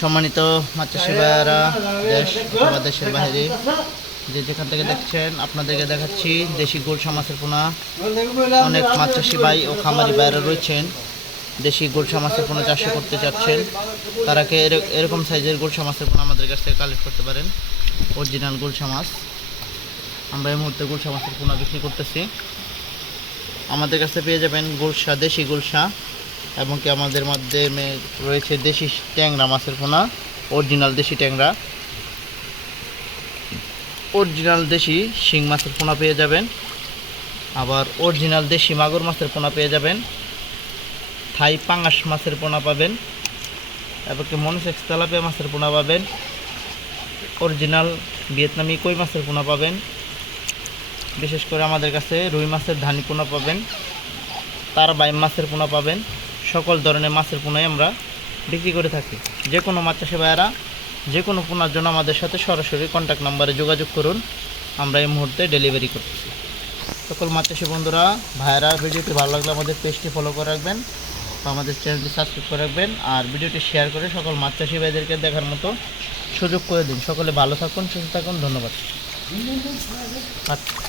সম্মানিত ভাইয়ারা দেশ অথবা দেশের বাইরে, যে যেখান থেকে দেখছেন, আপনাদেরকে দেখাচ্ছি, দেশি গোলসা মাছের পোনা। অনেক মাতৃশ্রী ভাই ও খামারি ভাইয়ারা রয়েছেন। দেশি গোলসা মাছের পোনা চাষ করতে চাচ্ছেন। তারা কে এরকম সাইজের গোলসা মাছের পোনা আমাদের কাছ থেকে কালেক্ট করতে পারেন। অরিজিনাল গোলসা মাছ আমরা এই মুহূর্তে গোলসা মাছের পোনা বিক্রি করতেছি। আমাদের কাছে পেয়ে যাবেন গোলসা, দেশি গোলসা। এবং কি আমাদের মধ্যে রয়েছে দেশি ট্যাংরা মাছের পোনা অরিজিনাল দেশি ট্যাংরা। অরিজিনাল দেশি শিং মাছের পোনা পেয়ে যাবেন। আবার অরিজিনাল দেশি মাগুর মাছের পোনা পেয়ে যাবেন। থাই পাঙাশ মাছের পোনা পাবেন। এবং কি মনসেক্স তেলাপিয়া মাছের পোনা পাবেন। অরিজিনাল ভিয়েতনামি কই মাছের পোনা পাবেন। বিশেষ করে আমাদের কাছে রুই মাছের ধানি পোনা পাবেন। তার বাই মাছের পোনা পাবেন। সকল ধরনের মাছের পোনাই আমরা বিক্রি করে থাকি। যে কোনো মাছ চাষি ভাইয়েরা, যে কোনো পোনার জন্য আমাদের সাথে সরাসরি কন্ট্যাক্ট নাম্বারে যোগাযোগ করুন। আমরা এই মুহূর্তে ডেলিভারি করতেছি। সকল মাছ চাষি বন্ধুরা, ভাইয়েরা, ভিডিওটি ভালো লাগলে আমাদের পেজটি ফলো করে রাখবেন বা আমাদের চ্যানেলটি সাবস্ক্রাইব করে রাখবেন আর ভিডিওটি শেয়ার করে সকল মাছ চাষি ভাইদেরকে দেখার মতো সুযোগ করে দিন। সকলে ভালো থাকুন, সুস্থ থাকুন, ধন্যবাদ। আচ্ছা।